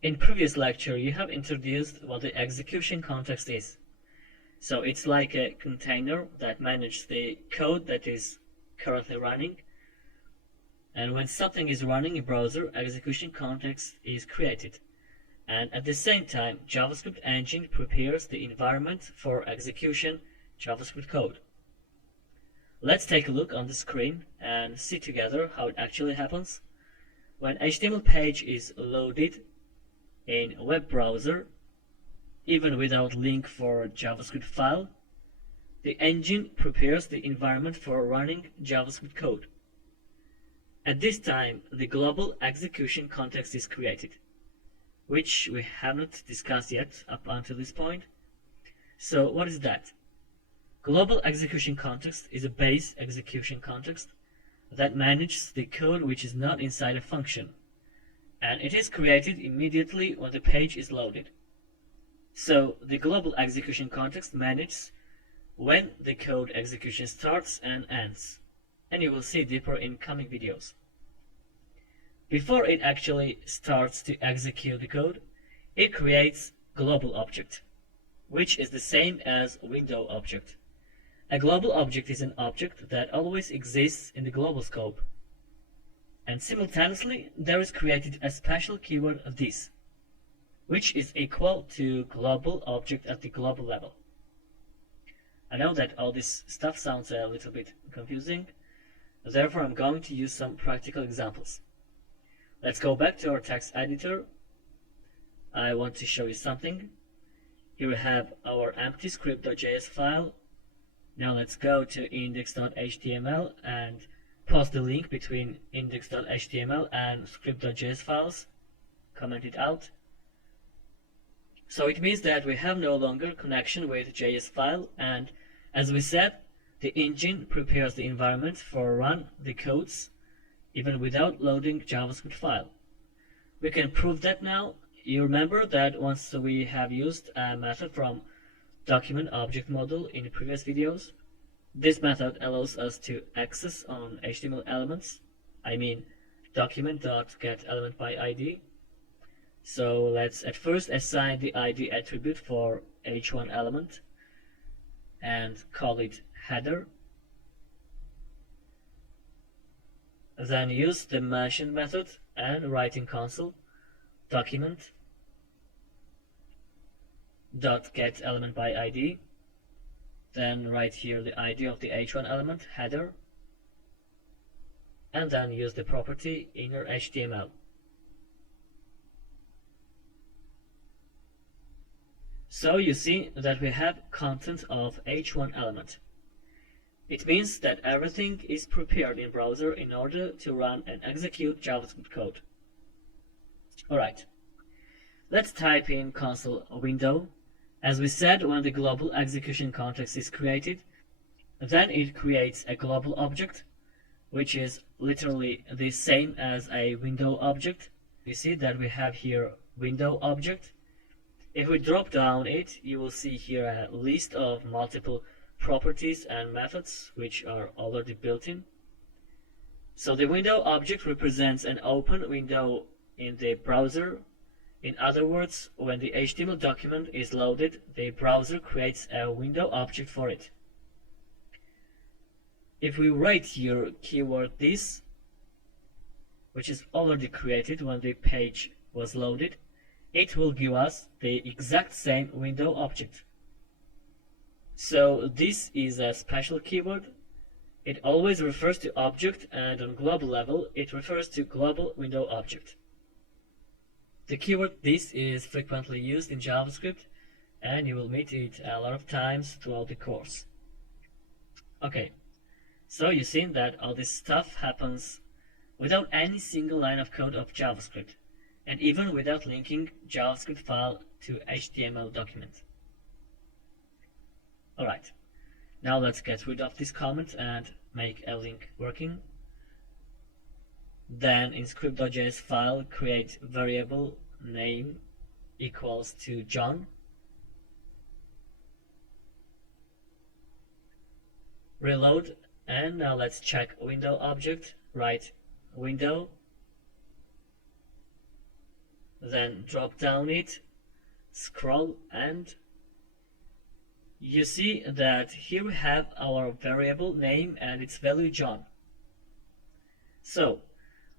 In previous lecture, you have introduced what the execution context is. So it's like a container that manages the code that is currently running. And when something is running in browser, execution context is created. And at the same time, JavaScript engine prepares the environment for execution JavaScript code. Let's take a look on the screen and see together how it actually happens. When HTML page is loaded in a web browser, even without link for JavaScript file, the engine prepares the environment for running JavaScript code. At this time, the global execution context is created, which we have not discussed yet up until this point. So what is that? Global execution context is a base execution context that manages the code which is not inside a function, and it is created immediately when the page is loaded. So the global execution context manages when the code execution starts and ends, and you will see deeper in coming videos. Before it actually starts to execute the code, it creates global object, which is the same as window object. A global object is an object that always exists in the global scope. And simultaneously, there is created a special keyword of this, which is equal to global object at the global level. I know that all this stuff sounds a little bit confusing, therefore I'm going to use some practical examples. Let's go back to our text editor. I want to show you something. Here we have our empty script.js file. Now let's go to index.html and post the link between index.html and script.js files. Comment it out. So it means that we have no longer connection with JS file, and as we said, the engine prepares the environment for run the codes even without loading JavaScript file. We can prove that now. You remember that once we have used a method from document object model in previous videos. This method allows us to access on HTML elements, I mean document.getElementById. So let's at first assign the ID attribute for h1 element and call it header. Then use the mentioned method and write in console document.getElementById. Then write here the ID of the h1 element, header, and then use the property inner HTML. So you see that we have content of h1 element. It means that everything is prepared in browser in order to run and execute JavaScript code. Alright, let's type in console window. As we said, when the global execution context is created, then it creates a global object, which is literally the same as a window object. You see that we have here window object. If we drop down it, you will see here a list of multiple properties and methods which are already built in. So the window object represents an open window in the browser. In other words, when the HTML document is loaded, the browser creates a window object for it. If we write here keyword this, which is already created when the page was loaded, it will give us the exact same window object. So this is a special keyword. It always refers to object, and on global level it refers to global window object. The keyword this is frequently used in JavaScript, and you will meet it a lot of times throughout the course. Okay, so you've seen that all this stuff happens without any single line of code of JavaScript, and even without linking JavaScript file to HTML document. Alright, now let's get rid of this comment and make a link working. Then in script.js file, create variable name equals to John. Reload, and now let's check window object. Write window, then drop down it, scroll, and you see that here we have our variable name and its value John. So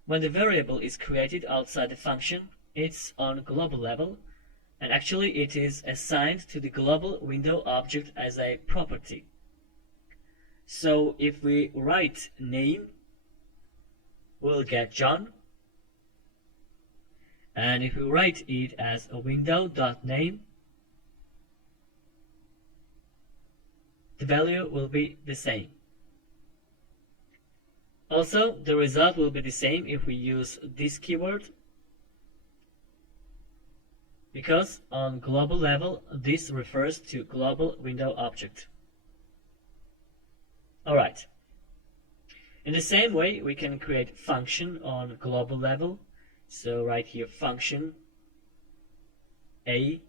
when the variable is created outside the function, it's on global level, and actually it is assigned to the global window object as a property. So if we write name, we'll get John, and if we write it as a window.name, the value will be the same. Also, the result will be the same if we use this keyword, because on global level this refers to global window object. Alright. In the same way, we can create function on global level. So right here, function A,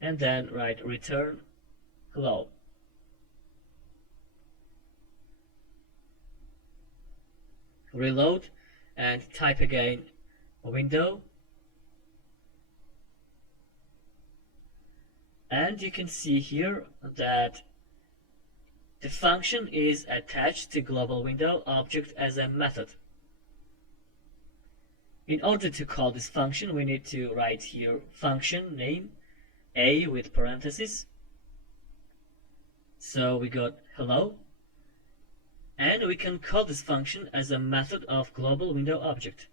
and then write return hello. Reload and type again window, and you can see here that the function is attached to global window object as a method. In order to call this function, we need to write here function name A with parentheses. So we got hello, and we can call this function as a method of global window object.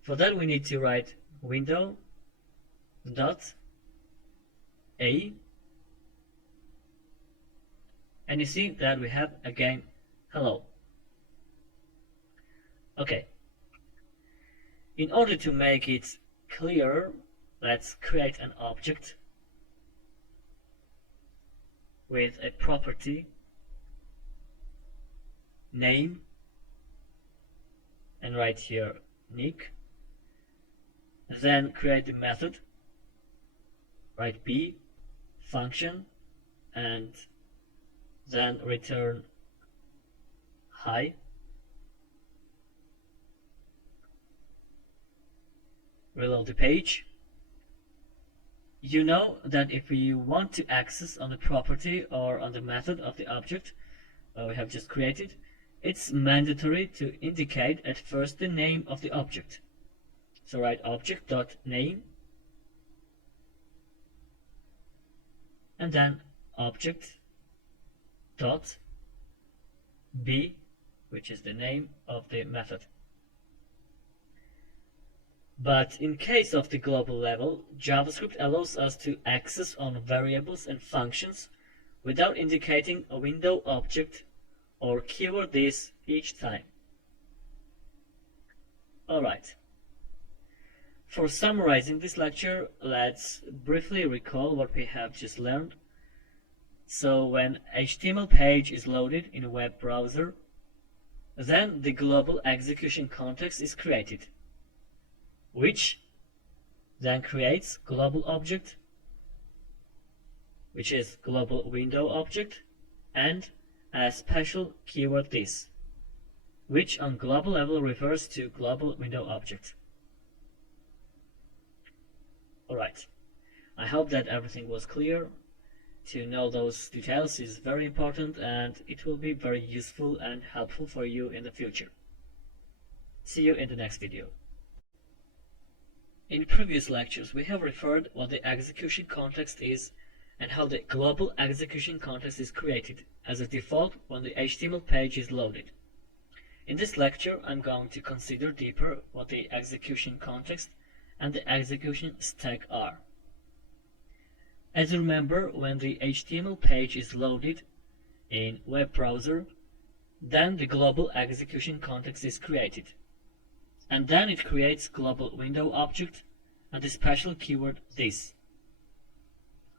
For that, we need to write window dot A, and you see that we have again hello. Okay. In order to make it clearer, let's create an object with a property name, and write here Nick. Then create the method, write B function, and then return hi. Reload the page. You know that if we want to access on the property or on the method of the object we have just created, it's mandatory to indicate at first the name of the object. So write object.name, and then object.b, which is the name of the method. But in case of the global level, JavaScript allows us to access on variables and functions without indicating a window object or keyword this each time. Alright. For summarizing this lecture, let's briefly recall what we have just learned. So when HTML page is loaded in a web browser, then the global execution context is created, which then creates global object, which is global window object, and a special keyword this, which on global level refers to global window object. Alright, I hope that everything was clear. To know those details is very important, and it will be very useful and helpful for you in the future. See you in the next video. In previous lectures, we have referred what the execution context is and how the global execution context is created as a default when the HTML page is loaded. In this lecture, I'm going to consider deeper what the execution context and the execution stack are. As you remember, when the HTML page is loaded in web browser, then the global execution context is created. And then it creates global window object and the special keyword this.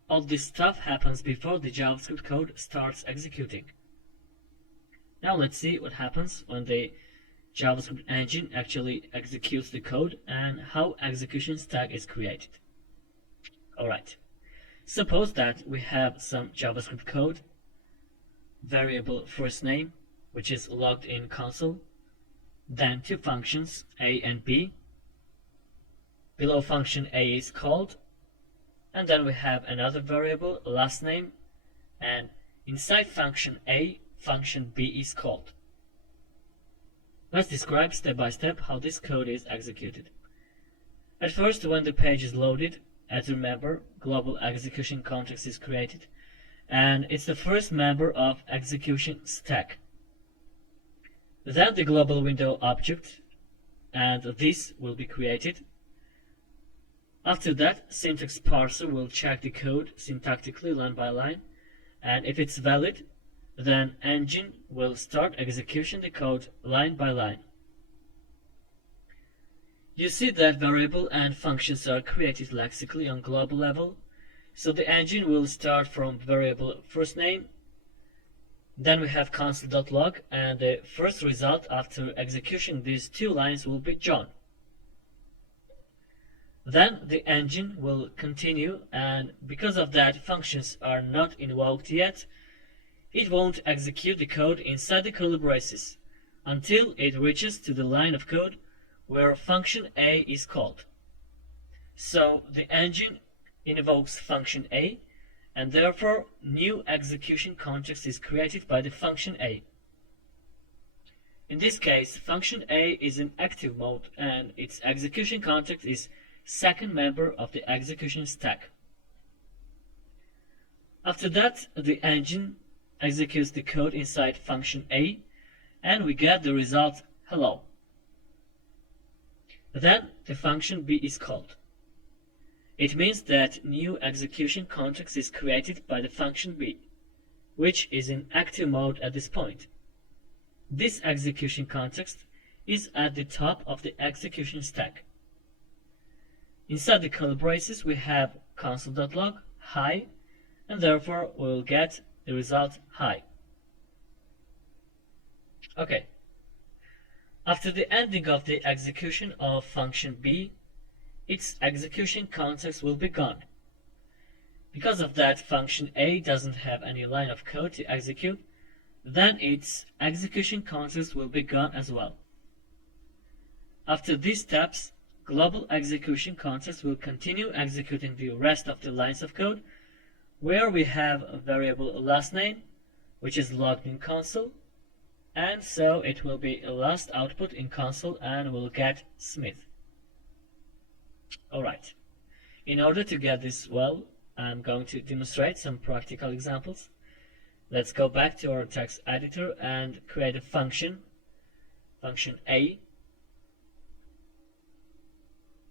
All this stuff happens before the JavaScript code starts executing. Now let's see what happens when the JavaScript engine actually executes the code and how execution stack is created. Alright, suppose that we have some JavaScript code, variable first name, which is logged in console, then two functions A and B, Below function A is called, and then we have another variable, last name, and inside function A, function B is called. Let's describe step by step how this code is executed. At first, when the page is loaded, as you remember, global execution context is created, and it's the first member of execution stack. Then the global window object, and this will be created. After that, syntax parser will check the code syntactically line by line, and if it's valid, then engine will start execution the code line by line. You see that variable and functions are created lexically on global level, so the engine will start from variable first name. Then we have console.log, and the first result after execution these two lines will be John. Then the engine will continue, and because of that functions are not invoked yet, it won't execute the code inside the curly braces until it reaches to the line of code where function A is called. So the engine invokes function A, and therefore new execution context is created by the function A. In this case, function A is in active mode, and its execution context is second member of the execution stack. After that, the engine executes the code inside function A, and we get the result hello. Then the function B is called. It means that new execution context is created by the function B, which is in active mode at this point. This execution context is at the top of the execution stack. Inside the curly braces we have console.log hi, and therefore we will get the result hi. Okay. After the ending of the execution of function B, its execution context will be gone. Because of that, function A doesn't have any line of code to execute, then its execution context will be gone as well. After these steps, global execution context will continue executing the rest of the lines of code, where we have a variable last name, which is logged in console, and so it will be a last output in console and we'll get Smith. Alright, in order to get this well, I'm going to demonstrate some practical examples. Let's go back to our text editor and create a function A.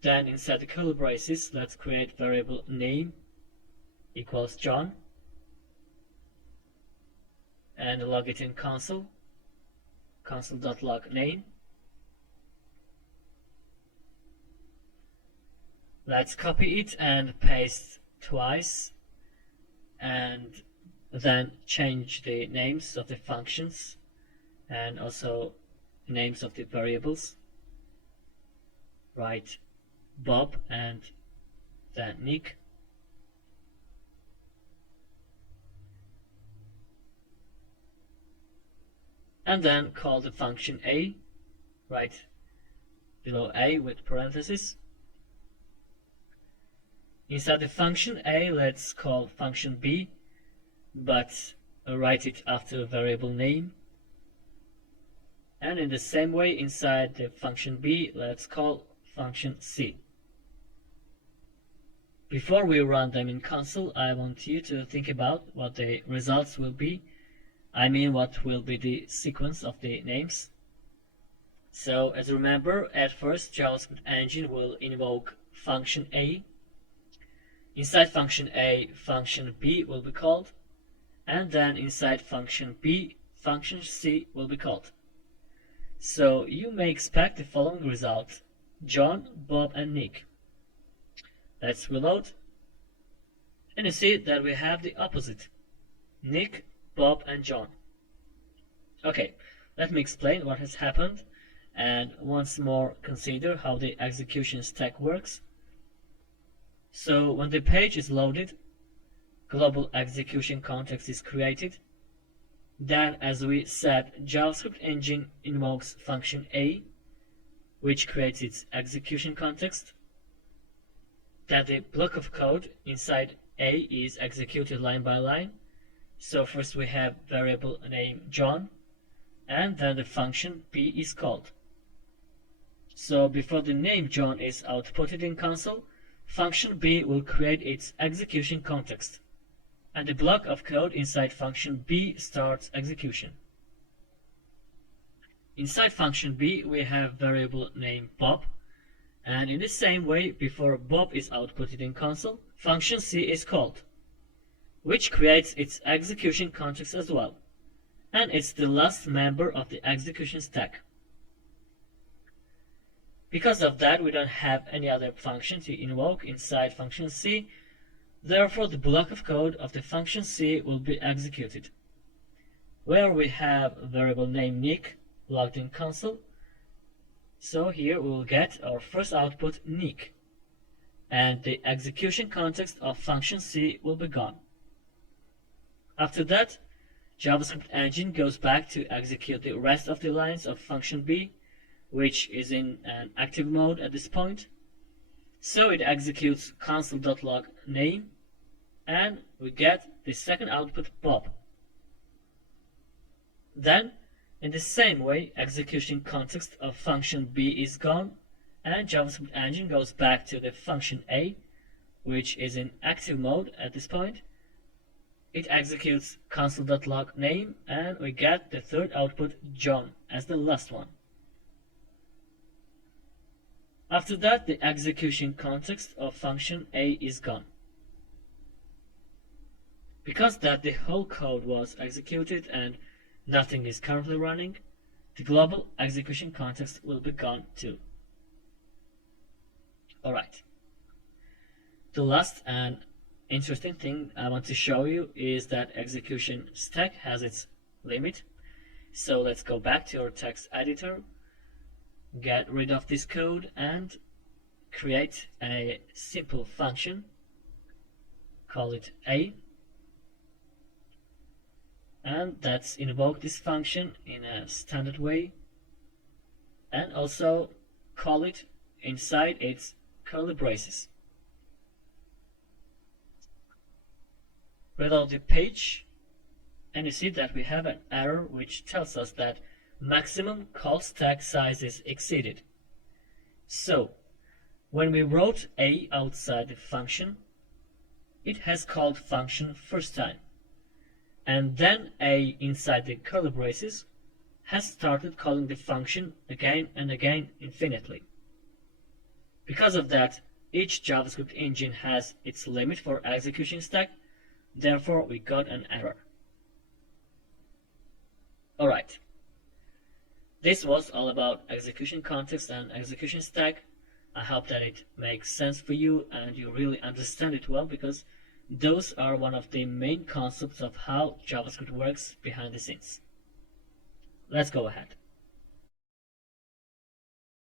Then inside the curly braces, let's create variable name equals John, and log it in console. Console.log name. Let's copy it and paste twice, and then change the names of the functions and also the names of the variables. Write Bob and then Nick. And then call the function A, right below A with parentheses. Inside the function A, let's call function B, but write it after the variable name. And in the same way, inside the function B, let's call function C. Before we run them in console, I want you to think about what the results will be. I mean, what will be the sequence of the names. So, as you remember, at first JavaScript engine will invoke function A. Inside function A, function B will be called, and then inside function B, function C will be called. So you may expect the following result: John, Bob, and Nick. Let's reload, and you see that we have the opposite: Nick, Bob, and John. Okay, let me explain what has happened and once more consider how the execution stack works. So when the page is loaded, global execution context is created. Then, as we said, JavaScript engine invokes function A, which creates its execution context. that the block of code inside A is executed line by line. So first we have variable name John, and then the function B is called. So before the name John is outputted in console, function B will create its execution context, and the block of code inside function B starts execution. Inside function B we have variable name Bob, and in the same way, before Bob is outputted in console, function C is called, which creates its execution context as well, and it's the last member of the execution stack. Because of that, we don't have any other function to invoke inside function C, therefore the block of code of the function C will be executed, where we have variable name Nick logged in console. So here we will get our first output Nick, and the execution context of function C will be gone. After that, JavaScript engine goes back to execute the rest of the lines of function B, which is in an active mode at this point. So it executes console.log name, and we get the second output Bob. Then, in the same way, execution context of function B is gone, and JavaScript engine goes back to the function A, which is in active mode at this point. It executes console.log name, and we get the third output John as the last one. After that, the execution context of function A is gone. Because that the whole code was executed and nothing is currently running, the global execution context will be gone too. Alright. The last and interesting thing I want to show you is that execution stack has its limit. So let's go back to our text editor, get rid of this code, and create a simple function, call it A, and let's invoke this function in a standard way, and also call it inside its curly braces. Reload the page, and you see that we have an error which tells us that maximum call stack size is exceeded. So, when we wrote A outside the function, it has called function first time, and then A inside the curly braces has started calling the function again and again infinitely. Because of that, each JavaScript engine has its limit for execution stack, therefore we got an error. Alright. This was all about execution context and execution stack. I hope that it makes sense for you and you really understand it well, because those are one of the main concepts of how JavaScript works behind the scenes. Let's go ahead.